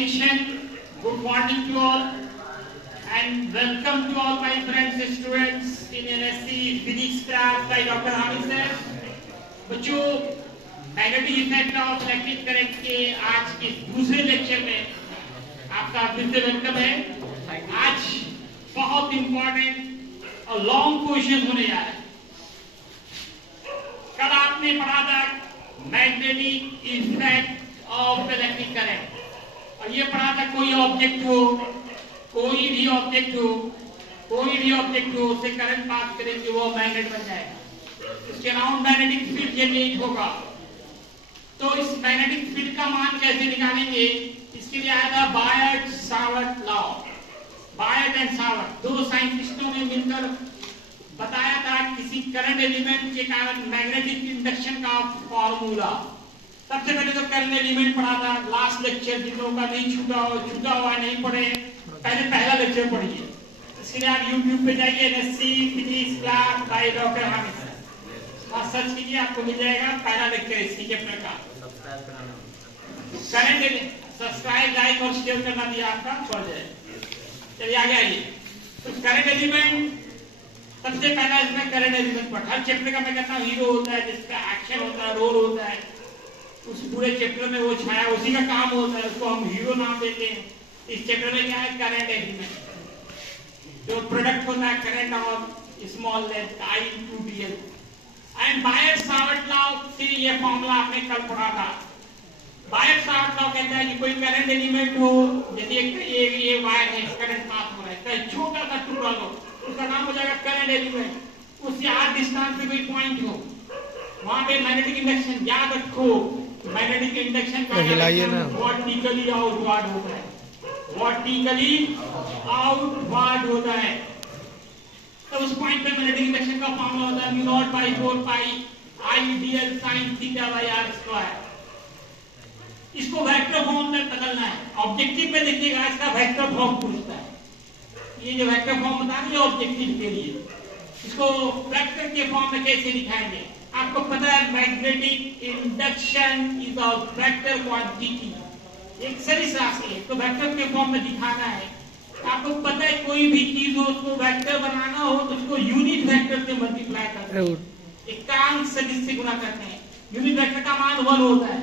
attention. Good morning to all and welcome to all my friends and students in NSC Physics class by Dr. Hamid sir. बच्चों, magnetic effect of electric current के आज के दूसरे lecture में आपका फिर से वेलकम है। आज बहुत इंपॉर्टेंट और लॉन्ग क्वेश्चन होने जा रहे हैं। कल आपने पढ़ा था magnetic effect of electric current और ये पढ़ा था कोई ऑब्जेक्ट हो, कोई भी ऑब्जेक्ट हो उससे करंट पास करेंगे वो मैग्नेट बन जाएगा, इसके अराउंड मैग्नेटिक फील्ड जनरेट होगा। तो इस मैग्नेटिक फील्ड का मान कैसे निकालेंगे, इसके लिए आया था बायट-सावर्त लॉ। बायट एंड सावर्त दो साइंटिस्टों ने मिलकर बताया था किसी करंट एलिमेंट के कारण मैग्नेटिक इंडक्शन का फॉर्मूला। सबसे पहले तो करंट एलिमेंट पढ़ा था लास्ट लेक्चर, जिन लोगों का नहीं छूटा हुआ नहीं पढ़े पहले पहला लेक्चर पढ़िए। इसलिए आप YouTube पे जाइए NSC physics class by doctor Hamid sir और सर्च कीजिए, आपको मिल जाएगा पहला लेक्चर इसी चैप्टर का। करंट सब्सक्राइब लाइक और शेयर करना भी आपका पड़ जाए। चलिए आगे आइए। तो करंट एलिमेंट सबसे पहला इसमें करंट एलिमेंट पर हर चैप्टर का मैं कहता हूँ हीरो होता है, जिसका एक्शन होता है, रोल होता है, उस पूरे चैप्टर में वो छाया उसी का काम होता है, उसको हम हीरो नाम देते हैं। इस चैप्टर में क्या है, करंट एलिमेंट जो प्रोडक्ट होता है करंट और small length I/2dl and Biot Savart law से ये फॉर्मूला आपने कल पढ़ा था। बायट-सावर्त लॉ कहता है कि कोई करंट एलिमेंट हो, जैसे ये वायर है, करंट पास हो रहा है, तो छोटा सा टुकड़ा लो, उसका नाम हो जाएगा करंट एलिमेंट। उससे आर डिस्टेंस पे कोई पॉइंट हो, वहां पे मैग्नेटिक इंडक्शन याद रखो, मैग्नेटिक इंडक्शन का वर्टिकली आउटवर्ड होता है, वर्टिकली आउटवर्ड होता है। तो उस पॉइंट पे मैग्नेटिक इंडक्शन का फॉर्मूला होता है μ0/4π I/dl sin θ/r²। इसको वेक्टर फॉर्म में बदलना है। ऑब्जेक्टिव में देखिएगा इसका वेक्टर फॉर्म पूछता है। ये जो वेक्टर फॉर्म बता रही है ऑब्जेक्टिव के लिए, इसको वेक्टर के फॉर्म में कैसे दिखाएंगे? आपको पता है magnetic induction is a vector quantity, एक सदिश राशि है, तो वेक्टर के फॉर्म में दिखाना है। आपको पता है कोई भी चीज हो उसको वेक्टर बनाना हो तो उसको यूनिट वेक्टर से मल्टीप्लाई करते हैं, एकांक सदिश से गुणा करते हैं। यूनिट वेक्टर का मान 1 होता है,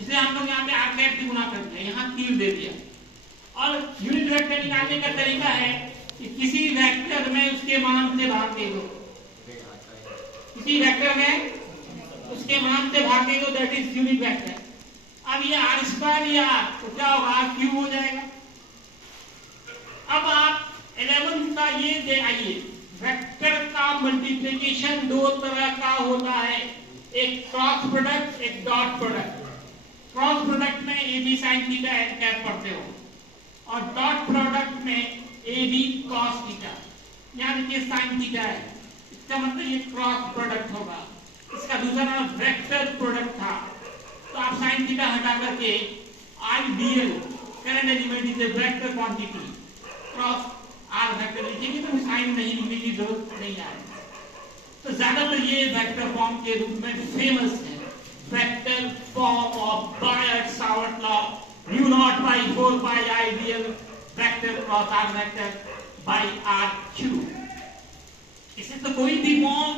इसलिए हम लोग यहाँ पे r से गुणा करते हैं, यहाँ तीर दे दिया। और यूनिट वेक्टर निकालने का तरीका है कि किसी वेक्टर में उसके मान से भाग दे दो, किसी वेक्टर में उसके मान से भाग दे दो, दैट इज यूनिट वेक्टर। अब ये r² या तो क्या होगा, r³ हो जाएगा। अब आप 11 का ये दे आइए, वेक्टर का मल्टीप्लिकेशन दो तरह का होता है, एक क्रॉस प्रोडक्ट, एक डॉट प्रोडक्ट। क्रॉस प्रोडक्ट में AB sin θ n पढ़ते हो और डॉट प्रोडक्ट में AB cos θ। यहाँ देखिए sin θ है, इसका मतलब ये क्रॉस प्रोडक्ट होगा। इसका दूसरा नाम वेक्टर प्रोडक्ट था, तो आप sin θ हटा करके I/dl current element is a vector quantity cross r vector लिखेंगे तो साइन नहीं लिखने की जरूरत नहीं आएगी। तो ज्यादातर ये वेक्टर फॉर्म के रूप में फेमस है, vector form of Biot Savart law μ0/4π I/dl vector cross r vector by r³। इसे तो कोई भी फॉर्म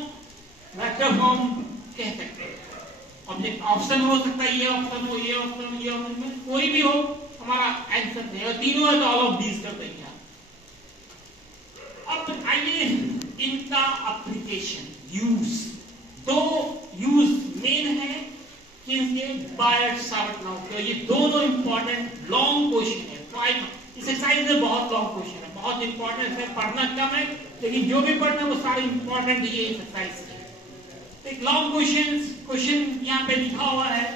वेक्टर फॉर्म कह सकते हैं। ऑब्जेक्ट ऑप्शन हो सकता है, ये ऑप्शन हो, ये ऑप्शन हो, ये ऑप्शन, कोई भी हो हमारा आंसर है, और तीनों है तो ऑल ऑफ दीज कर देंगे। अब आइए इनका एप्लीकेशन यूज। तो यूज मेन है किसके, बायट-सावर्त लॉ के। ये दोनों इंपॉर्टेंट लॉन्ग क्वेश्चन है, इस एक्सरसाइज में बहुत लॉन्ग क्वेश्चन है, बहुत इंपॉर्टेंट है, पढ़ना कम है लेकिन जो भी पढ़ना वो सारे इंपॉर्टेंट ये एक्सरसाइज है। एक लॉन्ग क्वेश्चन यहाँ पे लिखा हुआ है,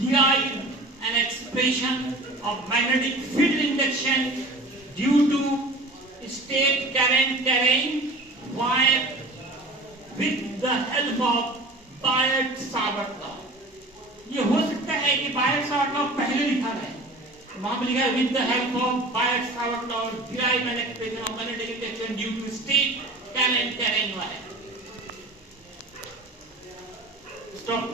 derive an expression of magnetic field induction due to state current carrying wire with the help of Biot Savart law. ये हो सकता है कि बायट-सावर्त लॉ पहले लिखा है, वहां पे लिखा है with the help of Biot Savart law derive an expression of magnetic induction due to state current carrying wire। Stop